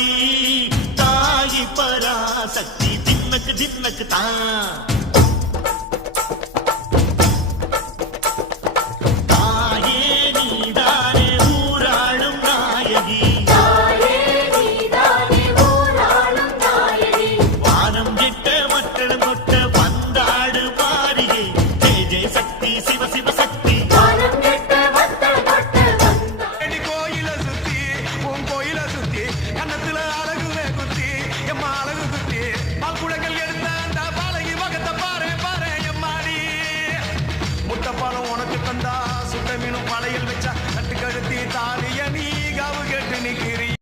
எம்மாடி தாயி பராசக்தி தின்னக்கு தின்னக்கு தான் உனக்கு தந்தா சுட்ட மீனும் பழையில் வச்சா